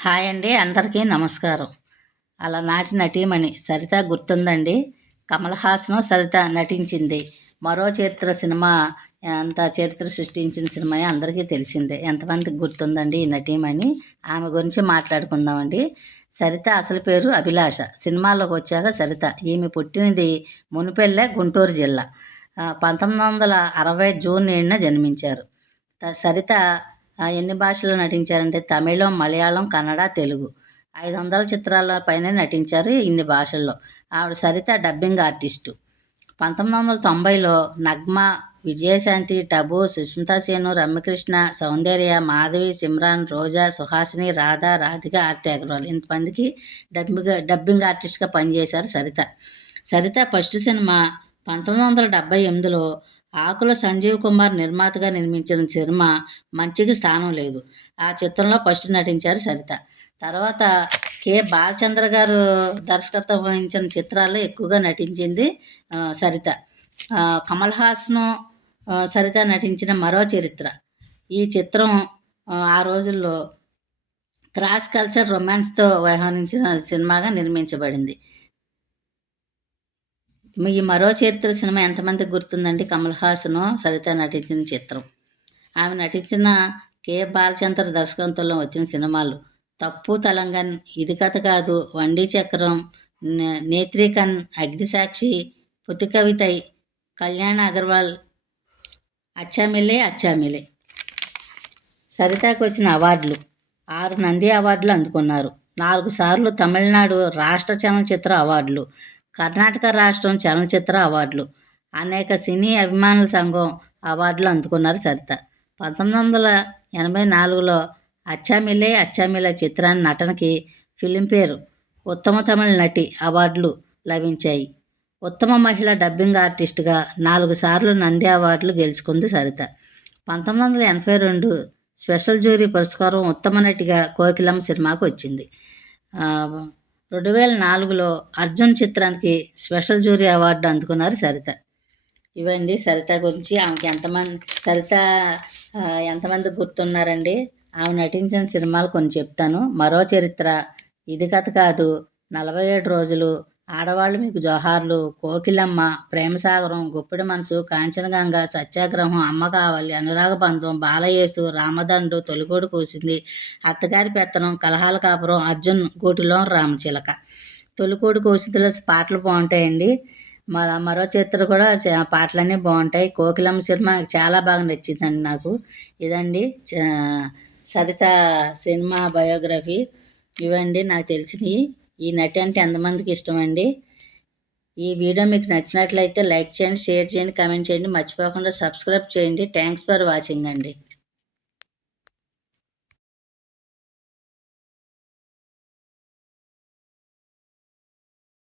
Hi అండి అందరికీ నమస్కారం. అలా నాటి నటీమణి సరిత గుర్తుందండి? కమల్ హాసన్ సరిత నటించింది. మరో చరిత్ర సినిమా అంత చరిత్ర సృష్టించిన సినిమా అందరికీ తెలిసిందే. ఎంతమందికి గుర్తుందండి ఈ నటీమణి? ఆమె గురించి మాట్లాడుకుందామండి. సరిత అసలు పేరు అభిలాష. సినిమాలోకి వచ్చాక సరిత ఈమె పుట్టినది మునిపెల్లె గుంటూరు జిల్లా. పంతొమ్మిది వందల అరవై జూన్ ఏడున జన్మించారు. సరిత ఎన్ని భాషల్లో నటించారంటే తమిళం మలయాళం కన్నడ తెలుగు. ఐదు వందల చిత్రాల పైన నటించారు ఇన్ని భాషల్లో. ఆవిడ సరిత డబ్బింగ్ ఆర్టిస్టు. పంతొమ్మిది వందల తొంభైలో నగ్మ విజయశాంతి టబు సుష్మితా సేను రమ్యకృష్ణ సౌందర్య మాధవి సిమ్రాన్ రోజా సుహాసిని రాధా రాధిక ఆర్తి అగర్వాల్ ఇంతమందికి డబ్బింగ్ డబ్బింగ్ ఆర్టిస్ట్గా పనిచేశారు సరిత. సరిత ఫస్ట్ సినిమా పంతొమ్మిది వందల డెబ్బై ఎనిమిదిలో ఆకుల సంజీవ్ కుమార్ నిర్మాతగా నిర్మించిన సినిమా మంచికి స్థానం లేదు. ఆ చిత్రంలో ఫస్ట్ నటించారు సరిత. తర్వాత కె. బాలచంద్ర గారు దర్శకత్వం వహించిన చిత్రాల్లో ఎక్కువగా నటించింది సరిత. కమల్ హాసన్ సరిత నటించిన మరో చరిత్ర. ఈ చిత్రం ఆ రోజుల్లో క్రాస్ కల్చర్ రొమాన్స్తో వ్యవహరించిన సినిమాగా నిర్మించబడింది. ఈ మరో చరిత్ర సినిమా ఎంతమందికి గుర్తుందండి? కమల్ హాసను సరిత నటించిన చిత్రం. ఆమె నటించిన కె. బాలచంద్ర దర్శకత్వంలో వచ్చిన సినిమాలు. తప్పు తెలంగాణ ఇది కథ కాదు వండి చక్రం నేత్రికన్ అగ్నిసాక్షి పుతికవితై కళ్యాణ్ అగర్వాల్ అచ్చామిలే అచ్చామిలే సరితకు వచ్చిన అవార్డులు. ఆరు నంది అవార్డులు అందుకున్నారు. నాలుగు సార్లు తమిళనాడు రాష్ట్ర చలనచిత్ర అవార్డులు. కర్ణాటక రాష్ట్రం చలనచిత్ర అవార్డులు. అనేక సినీ అభిమానుల సంఘం అవార్డులు అందుకున్నారు సరిత. పంతొమ్మిది వందల ఎనభై నాలుగులో అచ్చామిలే అచ్చామిలే చిత్రాన్ని నటనకి ఫిలింఫేర్ ఉత్తమ తమిళ నటి అవార్డులు లభించాయి. ఉత్తమ మహిళ డబ్బింగ్ ఆర్టిస్ట్గా నాలుగు సార్లు నంది అవార్డులు గెలుచుకుంది సరిత. పంతొమ్మిది వందల ఎనభై రెండు స్పెషల్ జ్యూరీ పురస్కారం ఉత్తమ నటిగా కోకిలమ్మ సినిమాకు వచ్చింది. రెండు వేల నాలుగులో అర్జున్ చిత్రానికి స్పెషల్ జ్యూరీ అవార్డు అందుకున్నారు సరిత. ఇవండి సరిత గురించి. ఆమెకి ఎంతమంది సరిత ఎంతమంది గుర్తున్నారండి? ఆమె నటించిన సినిమాలు కొన్ని చెప్తాను. మరో చరిత్ర. ఇది కథ కాదు. నలభై ఏడు రోజులు ఆడవాళ్ళు మీకు జోహార్లు కోకిలమ్మ ప్రేమసాగరం గుప్పిడి మనసు కాంచనగంగ సత్యాగ్రహం అమ్మ కావాలి అనురాగ బంధం బాలయేసు రామదండు తొలికోడు కూసింది అత్తగారి పెత్తనం కలహాల కాపురం అర్జున్ గూటిలో రామచిలక. తొలికోడు కూసిందిలో పాటలు బాగుంటాయండి. మరో మరో చిత్ర కూడా పాటలన్నీ బాగుంటాయి. కోకిలమ్మ సినిమా చాలా బాగా నచ్చిందండి నాకు. ఇదండి సరిత సినిమా బయోగ్రఫీ. ఇవండి నాకు తెలిసినవి. ఈ నటి అంటే ఎంతమందికి ఇష్టమండి? ఈ వీడియో మీకు నచ్చినట్లయితే లైక్ చేయండి షేర్ చేయండి కామెంట్ చేయండి. మర్చిపోకుండా సబ్స్క్రైబ్ చేయండి. థ్యాంక్స్ ఫర్ వాచింగ్ అండి.